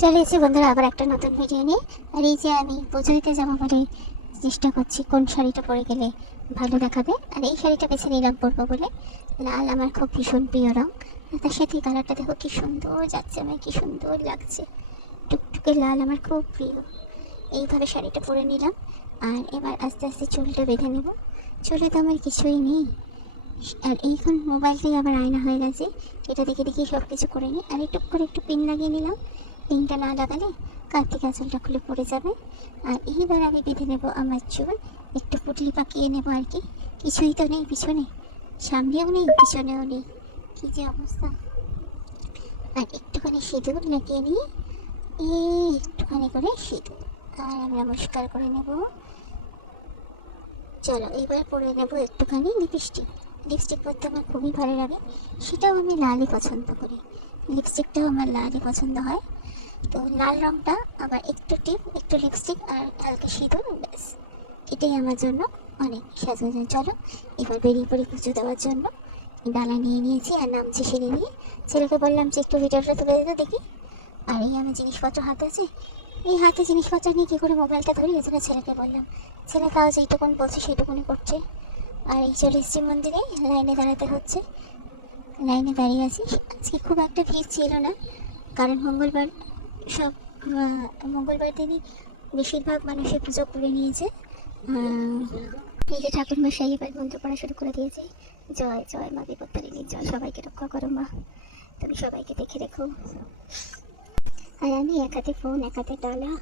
চলে এসেছি বন্ধুরা আবার একটা নতুন ভিডিও নিয়ে। আর এই যে আমি পুজো দিতে যাবো বলে চেষ্টা করছি কোন শাড়িটা পরে গেলে ভালো দেখাবে। আর এই শাড়িটা বেছে নিলাম পরবো বলে। লাল আমার খুব ভীষণ প্রিয় রঙ, আর তার সাথে কালারটা দেখো কি সুন্দর যাচ্ছে, আমার কি সুন্দর লাগছে। টুকটুকে লাল আমার খুব প্রিয়। এইভাবে শাড়িটা পরে নিলাম, আর এবার আস্তে আস্তে চুলটা বেঁধে নেব। চুলে তো আমার কিছুই নেই, আর এইখন মোবাইলটাই আবার আয়না হয়ে গেছে। এটা দেখে দেখে সব কিছু করে নিই, আর একটু করে একটু পিন লাগিয়ে নিলাম। পিনটা না লাগালে কার্তিক আঁচলটা খুলে পড়ে যাবে। আর এইবার আমি বেঁধে নেবো আমার চুল, একটু পুটলি পাকিয়ে নেবো আর কি। কিছুই তো নেই পিছনে, সামনেও নেই পিছনেও নেই, কী যে অবস্থা। আর একটুখানি সিঁদুর লাগিয়ে নিয়ে একটুখানি করে সিঁদুর, আর আমি নমস্কার করে নেব। চলো এবার পরে নেবো একটুখানি লিপস্টিক। লিপস্টিক পরতে আমার খুবই ভালো লাগে, সেটাও আমি লালই পছন্দ করি। লিপস্টিকটাও আমার লালই পছন্দ হয়। তো লাল রঙটা আমার একটু টিপ, একটু লিপস্টিক আর হালকা সিঁদুর, ব্যাস এটাই আমার জন্য অনেক সাজানো। চলো এবার বেরিয়ে পড়ি পুজো দেওয়ার জন্য। ডালা নিয়ে নিয়েছি আর নামছি সিঁড়ি দিয়ে। ছেলেকে বললাম যে একটু ভিডিওটা তুলে দিতে দেখি। আর এই আমার জিনিসপত্র হাতে আছে, এই হাতে জিনিসপত্র নিয়ে কী করে মোবাইলটা ধরি, এজন্য ছেলেকে বললাম। ছেলে তাও যেইটুকুন বলছে সেইটুকুনি করছে। আর এই চলে এসেছি মন্দিরে, লাইনে দাঁড়াতে হচ্ছে। লাইনে দাঁড়িয়ে আছি। আজকে খুব একটা ভিড় ছিল না, কারণ মঙ্গলবার সব মঙ্গলবার দিনই বেশিরভাগ মানুষের পুজো করে নিয়েছে। এই যে ঠাকুরমশাই এবার মন্ত্র পড়া শুরু করে দিয়েছে। জয় জয় মা বিপত্তারিণী জয়, সবাইকে রক্ষা করো মা, তুমি সবাইকে দেখে রেখো। আর আমি এক হাতে ফোন এক হাতে ডালা,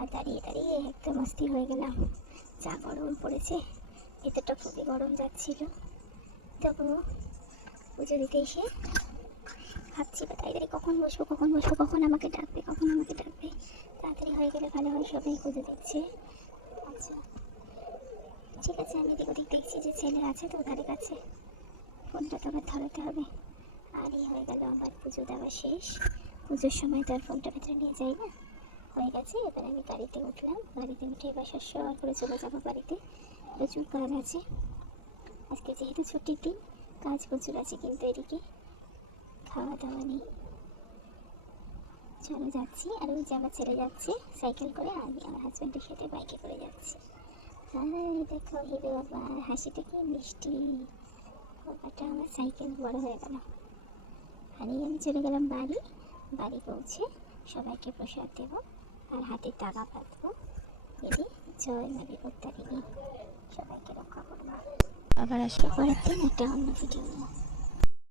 আর দাঁড়িয়ে দাঁড়িয়ে একদম অস্থির হয়ে গেলাম। যা গরম পড়েছে, ভেতরটা খুবই গরম যাচ্ছিল। তবুও পুজো দিতে এসে ভাবছি তাড়াতাড়ি কখন বসবো, কখন বসবো, কখন আমাকে ডাকবে, কখন আমাকে ডাকবে। তাড়াতাড়ি হয়ে গেলে ভালো হয়, সবাই পুজো দেখছে। আচ্ছা ঠিক আছে, আমি এদিক ওদিক দেখছি যে ছেলে আছে তো ধারে কাছে, ফোনটা তো আবার ধরাতে হবে। আর এই হয়ে গেল আমার পুজো দেওয়া শেষ। পুজোর সময় তো আর ফোনটা ভেতরে নিয়ে যাই না, হয়ে গেছে। এবার আমি গাড়িতে উঠলাম, গাড়িতে উঠে এবার সর করে চলে যাবো বাড়িতে। প্রচুর কাজ আছে আজকে, যেহেতু ছুটির দিন কাজ প্রচুর আছে, কিন্তু এদিকে খাওয়া দাওয়া নেই। চলো যাচ্ছি। আর ওই যে আমার ছেলে যাচ্ছে সাইকেল করে, আমি আমার হাজব্যান্ডের সাথে বাইকে করে যাচ্ছি। হ্যাঁ দেখো হিরো বাবা হাসিটা কি মিষ্টি, বাবাটা আমার সাইকেল বড় হয়ে গেল। আর এই আমি চলে গেলাম বাড়ি। বাড়ি পৌঁছে সবাইকে প্রসাদ দেবো আর হাতে টাকা পাতবো। দিদি জয় মা বিপত্তারিণী, সবাইকে রক্ষা করবো। আবার আসবো পরের দিন একটা অন্য ভিডিও নিয়ে।